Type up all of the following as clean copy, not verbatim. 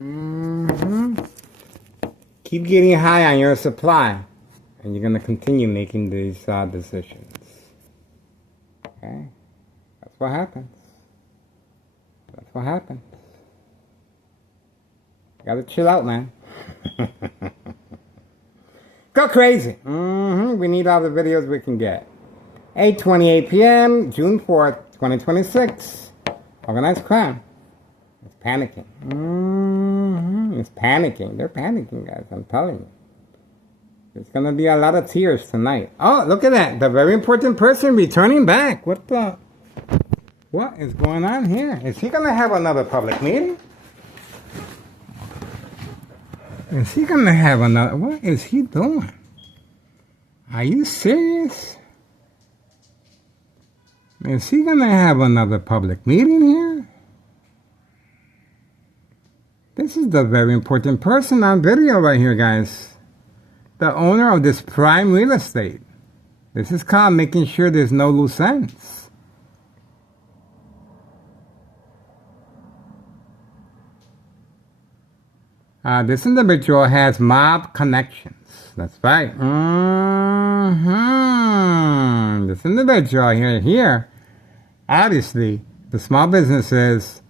Hmm. Keep getting high on your supply, and you're gonna continue making these decisions. Okay, that's what happens. That's what happens. Gotta chill out, man. Go crazy. We need all the videos we can get. 8:28 p.m., June 4th, 2026. Organized crime. It's panicking. It's panicking. They're panicking, guys. I'm telling you. There's gonna be a lot of tears tonight. Oh, look at that. The very important person returning back. What is going on here? Is he gonna have another public meeting? Is he gonna have another? What is he doing? Are you serious? Is he gonna have another public meeting here? This is the very important person on video right here, guys. The owner of this prime real estate. This is called making sure there's no loose ends. This individual has mob connections. That's right. This individual here, obviously, the small businesses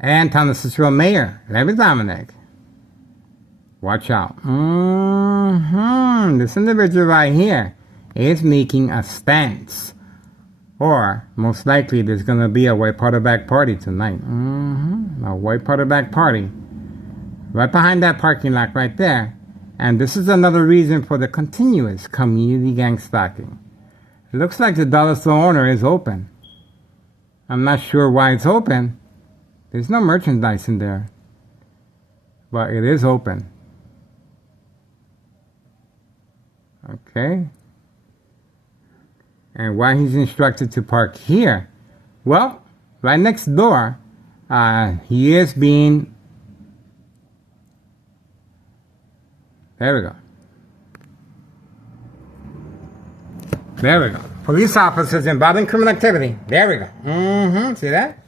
and Town of Cicero Mayor, Larry Dominic. Watch out. This individual right here is making a stance. Or, most likely, there's going to be a white powder bag party tonight. A white powder bag party. Right behind that parking lot right there. And this is another reason for the continuous community gang stalking. It looks like the dollar store owner is open. I'm not sure why it's open. There's no merchandise in there. But it is open. Okay. And why he's instructed to park here? Well, right next door, he is being... There we go. There we go. Police officers involved in criminal activity. There we go. See that?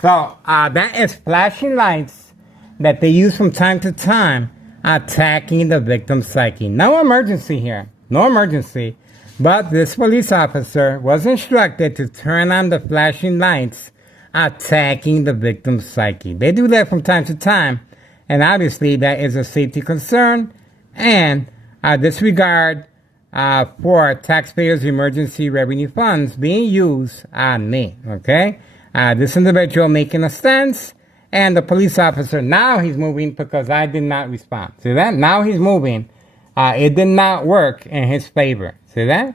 So, that is flashing lights that they use from time to time attacking the victim's psyche. No emergency here. No emergency. But this police officer was instructed to turn on the flashing lights attacking the victim's psyche. They do that from time to time. And obviously that is a safety concern and disregard for taxpayers' emergency revenue funds being used on me. Okay? This individual making a stance, and the police officer, now he's moving because I did not respond. See that? Now he's moving. It did not work in his favor. See that?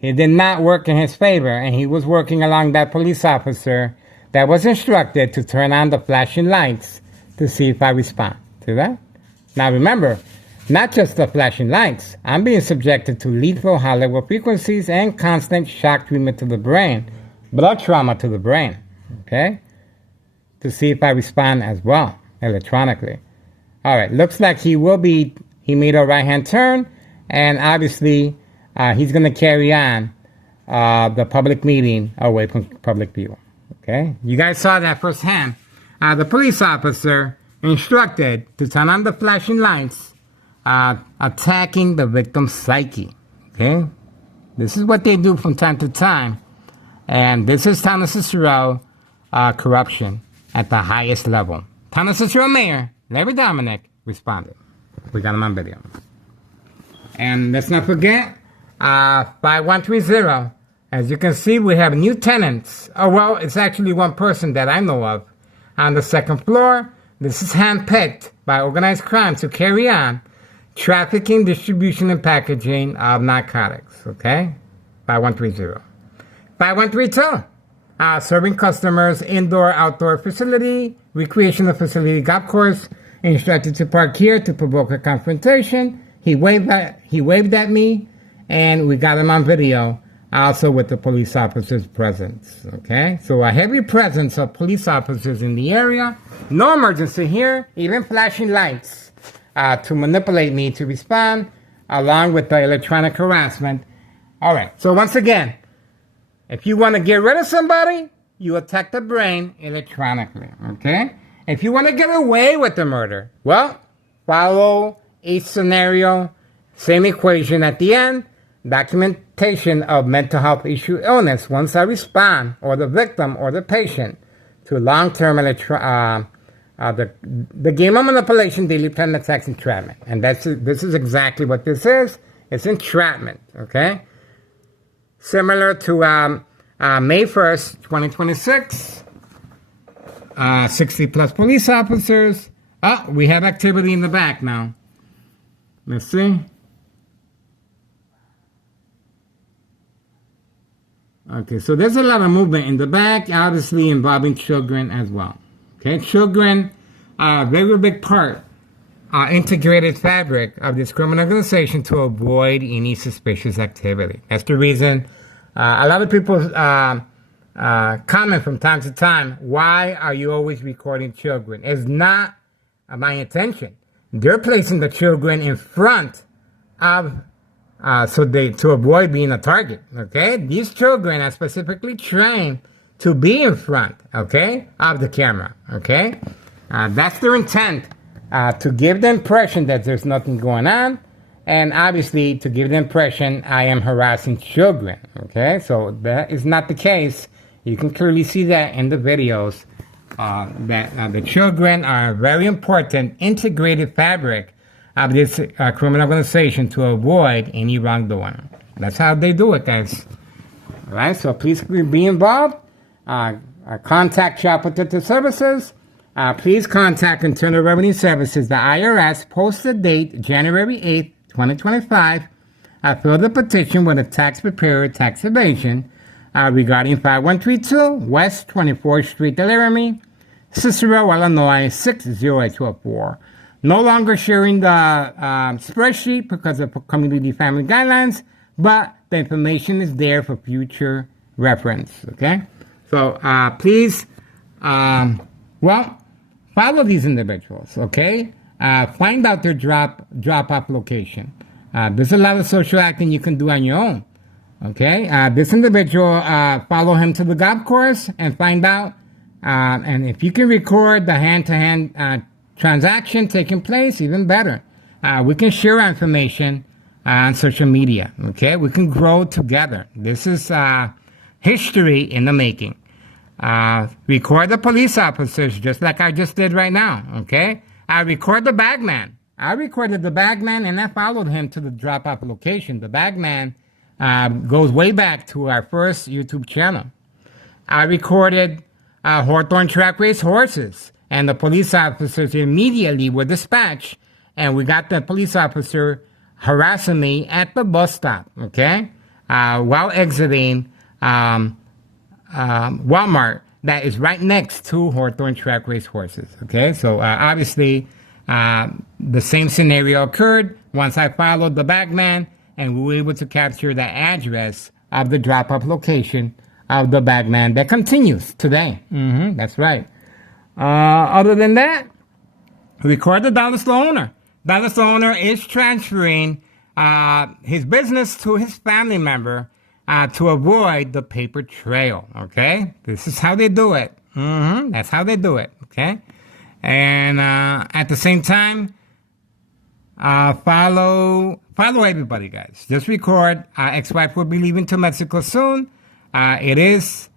It did not work in his favor, and he was working along that police officer that was instructed to turn on the flashing lights to see if I respond. See that? Now remember, not just the flashing lights. I'm being subjected to lethal high level frequencies and constant shock treatment to the brain. Blood trauma to the brain. Okay? To see if I respond as well, electronically. Alright, looks like he made a right-hand turn, and obviously he's going to carry on the public meeting away from public view. Okay? You guys saw that firsthand. The police officer instructed to turn on the flashing lights, attacking the victim's psyche. Okay? This is what they do from time to time. And this is Town of Cicero corruption at the highest level. Town of Cicero Mayor, Larry Dominic, responded. We got him on video. And let's not forget, 5130. As you can see, we have new tenants. Oh, well, it's actually one person that I know of. On the second floor, this is handpicked by organized crime to carry on trafficking, distribution, and packaging of narcotics. Okay? 5130. 5132. Serving customers, indoor, outdoor facility, recreational facility, golf course. Instructed to park here to provoke a confrontation. He waved at me, and we got him on video, also with the police officers' presence. Okay? So a heavy presence of police officers in the area. No emergency here, even flashing lights to manipulate me to respond, along with the electronic harassment. Alright, so once again, if you want to get rid of somebody, you attack the brain electronically, okay? if you want to get away with the murder, well, follow each scenario, same equation at the end, documentation of mental health issue illness once I respond, or the victim or the patient, to long-term the game of manipulation, daily plan attacks, entrapment. And this is exactly what this is. It's entrapment, okay? Similar to May 1st, 2026, 60 plus police officers. Oh, we have activity in the back now. Let's see. Okay, so there's a lot of movement in the back, obviously involving children as well. Okay, children are a very big part, integrated fabric of this criminal organization to avoid any suspicious activity. That's the reason a lot of people comment from time to time, why are you always recording children? It's not my intention. They're placing the children in front of, to avoid being a target, okay? These children are specifically trained to be in front, okay, of the camera, okay? That's their intent, to give the impression that there's nothing going on, and obviously to give the impression I am harassing children, okay? So that is not the case. You can clearly see that in the videos, that the children are a very important integrated fabric of this criminal organization to avoid any wrongdoing. That's how they do it, guys. All right, so please be involved. Contact Child Protective Services. Please contact Internal Revenue Services, the IRS. Post the date January 8th, 2025. Fill the petition with a tax preparer tax evasion regarding 5132 West 24th Street, Laramie, Cicero, Illinois 60824. No longer sharing the spreadsheet because of community family guidelines, but the information is there for future reference, okay? So please, follow these individuals, okay? Find out their drop-off location. There's a lot of social acting you can do on your own, okay? This individual, follow him to the golf course and find out, and if you can record the hand-to-hand transaction taking place, even better. We can share our information on social media, okay? We can grow together. This is history in the making. Record the police officers just like I just did right now, okay? I record the bagman. I recorded the bagman and I followed him to the drop-off location. The bagman goes way back to our first YouTube channel. I recorded Hawthorne Track Race horses, and the police officers immediately were dispatched, and we got the police officer harassing me at the bus stop, okay? While exiting Walmart that is right next to Hawthorne Track Race horses, okay? So obviously the same scenario occurred once I followed the bagman, and we were able to capture the address of the drop-off location of the bagman that continues today. That's right. Other than that, record the dollar store owner. Dollar store owner is transferring his business to his family member to avoid the paper trail, okay? This is how they do it. That's how they do it, okay? And at the same time, follow everybody, guys. Just record. Ex-wife will be leaving to Mexico soon. It is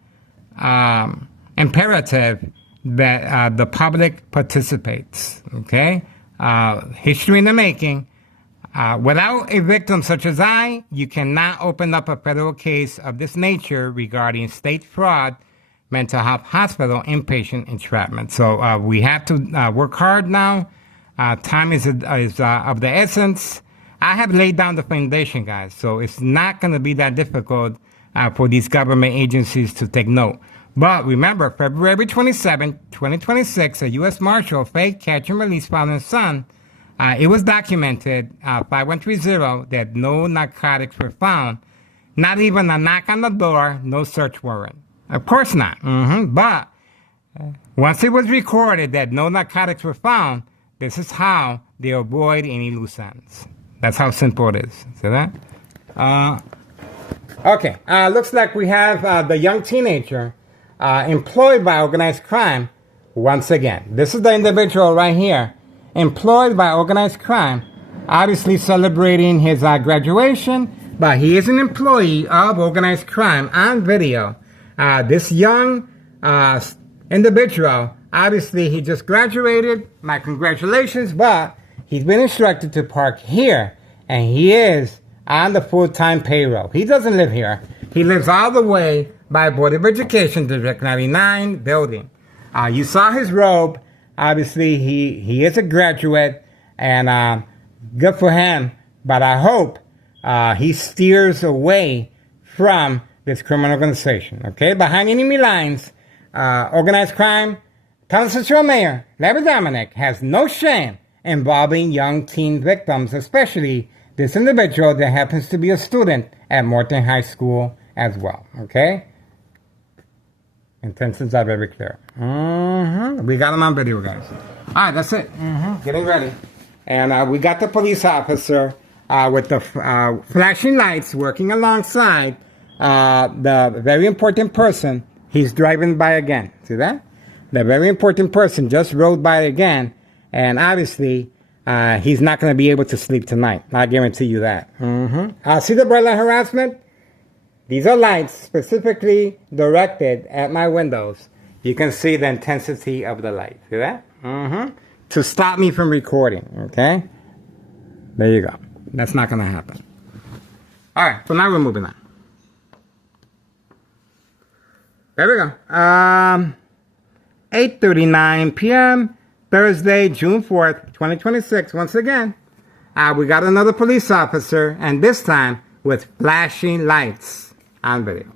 imperative that the public participates, okay? History in the making. Without a victim such as I, you cannot open up a federal case of this nature regarding state fraud, mental health hospital, inpatient entrapment. So we have to work hard now. Time is of the essence. I have laid down the foundation, guys, so it's not going to be that difficult for these government agencies to take note. But remember, February 27, 2026, a U.S. Marshal faked catch and release father son. It was documented, 5130, that no narcotics were found. Not even a knock on the door, no search warrant. Of course not. But once it was recorded that no narcotics were found, this is how they avoid any loose ends. That's how simple it is. See that? Okay. Looks like we have the young teenager employed by organized crime once again. This is the individual right here, employed by organized crime, obviously celebrating his graduation, but he is an employee of organized crime on video. This young individual, obviously he just graduated, my congratulations, but he's been instructed to park here, and he is on the full-time payroll. He doesn't live here. He lives all the way by Board of Education District 99 building. You saw his robe. Obviously, he is a graduate, and good for him. But I hope he steers away from this criminal organization. Okay? Behind enemy lines, organized crime, Tucson Central Mayor Larry Dominic has no shame involving young teen victims, especially this individual that happens to be a student at Morton High School as well. Okay? Intentions are very clear. We got him on video, guys. All right, that's it. Getting ready. And we got the police officer with the flashing lights working alongside the very important person. He's driving by again. See that? The very important person just rode by again. And obviously, he's not going to be able to sleep tonight. I guarantee you that. See the bright light harassment? These are lights specifically directed at my windows. You can see the intensity of the light. See that? To stop me from recording. Okay? There you go. That's not going to happen. All right. So now we're moving on. There we go. 8:39 p.m. Thursday, June 4th, 2026. Once again, we got another police officer, and this time with flashing lights on video.